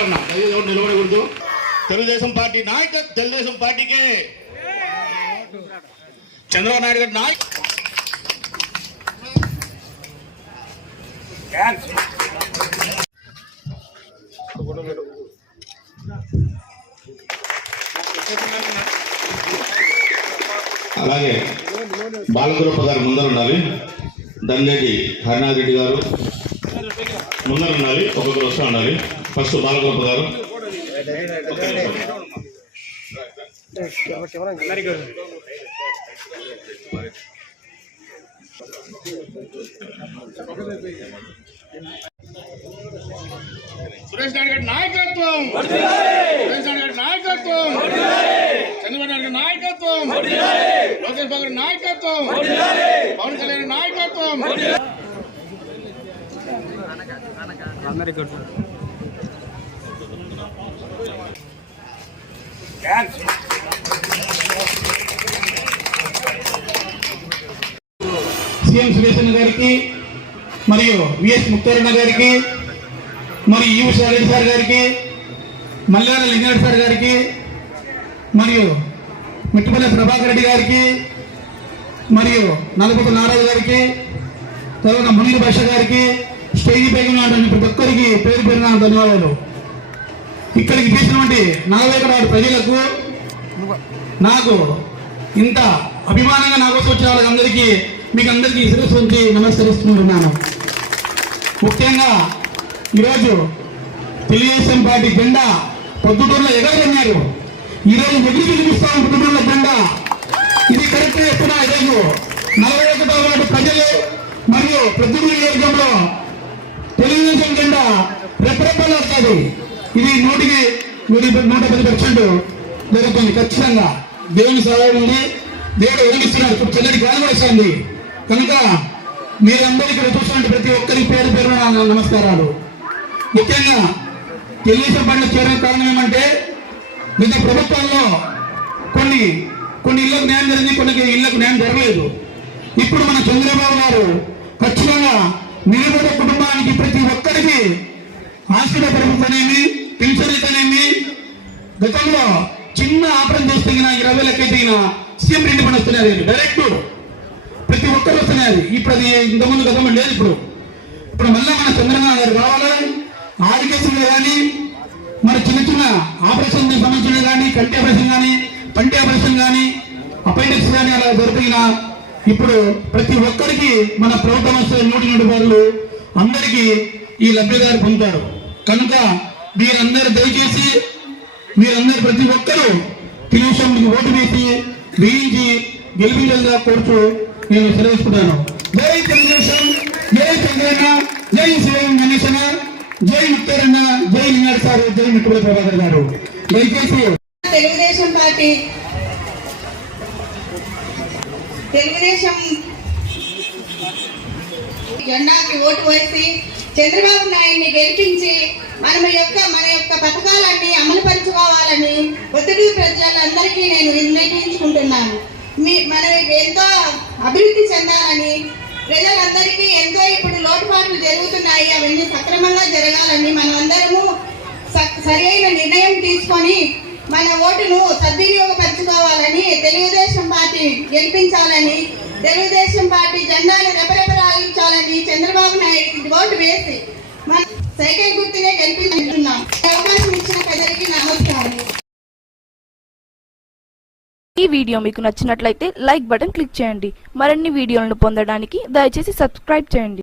నిలబడాలన్నా ఎవరు నిలబడకూడదు. తెలుగుదేశం పార్టీ నాయక తెలుగుదేశం పార్టీకే. చంద్రబాబు నాయుడు గారి నాయక అలాగే బాలగురప్ప గారు ముందర ఉండాలి. దండేటి హరినాథ్ రెడ్డి గారు ముందర ఉండాలి. ఒక్కొక్కరు వస్తూ ఉండాలి. ఫస్ట్ బాలగురప్ప గారు సురేష్ నాయుడు గారి నాయకత్వం. సురేష్ నాయుడు గారి నాయకత్వం. చంద్రబాబు నాయుడు గారి నాయకత్వం. లోకేష్ బాబు గారి నాయకత్వం. పవన్ కళ్యాణ్ నాయకత్వం. సీఎం సురేశన్ గారికి మరియు విఎస్ ముక్తారన్న గారికి మరియు యు సారెడ్డి సార్ గారికి మల్లాల లింగారెడ్డి సార్ గారికి మరియు మిట్టుపల్లి ప్రభాకర్ రెడ్డి గారికి మరియు నలుగురు నారాయణ గారికి తర్వాత మునీర్ భాష గారికి స్టేజీ పైన ఉన్నటువంటి ప్రతి ఒక్కరికి పేరు పేరున ధన్యవాదాలు. ఇక్కడికి తీసినటువంటి నలభై ఒకటి ప్రజలకు నాకు ఇంత అభిమానంగా నా కోసం వచ్చిన వాళ్ళందరికీ మీకు అందరికీ శిరస్సు ఉంచి నమస్కరిస్తున్నాను. ముఖ్యంగా ఈరోజు తెలుగుదేశం పార్టీ జెండా పొద్దుటూరులో ఎగరన్నారు ఈరోజు ఎదురు చూపిస్తాం పొద్దుటూరులో జెండా. ఇది కరెక్ట్ చెప్తున్నా ఈరోజు నలభై ఒకటో ప్రజలు మరియు ప్రతి నియోజకంలో జెండా రెప్పరెప్పలు వస్తుంది ఇది నూటికి నూటి నూట పది పర్సెంట్ జరుగుతుంది ఖచ్చితంగా. దేవుని సహాయం ఉంది. దేవుడు వెలిగిస్తున్నాడు ఇప్పుడు చెల్లెడి గాలి వస్తుంది. కనుక మీరందరూ ఇక్కడ చూస్తున్న ప్రతి ఒక్కరి పేరు పేరు నమస్కారాలు. ముఖ్యంగా తెలుగుదేశం పార్టీ చేరడం కారణం ఏమంటే గత ప్రభుత్వంలో కొన్ని కొన్ని ఇళ్ళకు న్యాయం జరిగింది కొన్ని ఇళ్ళకు న్యాయం జరగలేదు. ఇప్పుడు మన చంద్రబాబు గారు ఖచ్చితంగా నిరుపేద ఆశ్రయ ప్రభుత్వనేమి పింఛన్ అయితేనేమి గతంలో చిన్న ఆపరం చేస్తున్న ఇరవై లెక్క అయితే సీఎం రెండు పని వస్తున్నాయి డైరెక్ట్ ప్రతి ఒక్కరు వస్తున్నాయి ఇప్పుడు అది ఇంతకుముందు గతంలో లేదు ఇప్పుడు. ఇప్పుడు మళ్ళీ మన చంద్రబాబు గారు కావాలి ఆరోగ్యశ్రీలో కానీ మన చిన్న చిన్న ఆపరేషన్ సంబంధించిన కానీ కంటి ఆపరేషన్ కానీ పంటి ఆపరేషన్ కానీ అపెండిక్స్ కానీ అలా దొరికిన ఇప్పుడు ప్రతి ఒక్కరికి మన ప్రభుత్వం వస్తే నూటి నూటి బార్లు అందరికీ ఈ లబ్ధిదారు పొందుతారు. కనుక మీరందరూ దయచేసి మీరందరూ ప్రతి ఒక్కరూ తెలుగుదేశానికి ఓటు వేసి వేయించి గెలిపించాలిగా కోరుతూ నేను సెలవుకుంటాను జై తెలుగుదేశం జై చంద్రన్న జై శివం గణేశన జై ముక్తారన్న జై నినాడు సార్ జై ముక్కుల ప్రభాకర్ గారు. దయచేసి తెలుగుదేశం పార్టీ తెలుగుదేశం జెండాకి ఓటు వేసి చంద్రబాబు నాయుడిని గెలిపించి మన యొక్క మన యొక్క పథకాలన్నీ అమలు పరుచుకోవాలని ఒత్తిడి ప్రజలందరికీ నేను నిర్ణయించుకుంటున్నాను మీ మనం ఎంతో అభివృద్ధి చెందాలని ప్రజలందరికీ ఎంతో ఇప్పుడు లోటుపాట్లు జరుగుతున్నాయి అవన్నీ సక్రమంగా జరగాలని మనం అందరము స- సరైన నిర్ణయం తీసుకొని మన ఓటును సద్వినియోగపరచుకోవాలని తెలుగుదేశం పార్టీ గెలిపించాలని తెలుగుదేశం పార్టీ జెండాను రెపరెపరా చేసి మన సైకిల్ గుర్తునే గెలిపించుకుంటున్నాం అవకాశం ఇచ్చిన ప్రజలకి నమస్కారం. ఈ వీడియో మీకు నచ్చినట్లయితే లైక్ బటన్ క్లిక్ చేయండి. మరిన్ని వీడియోలను పొందడానికి దయచేసి సబ్స్క్రైబ్ చేయండి.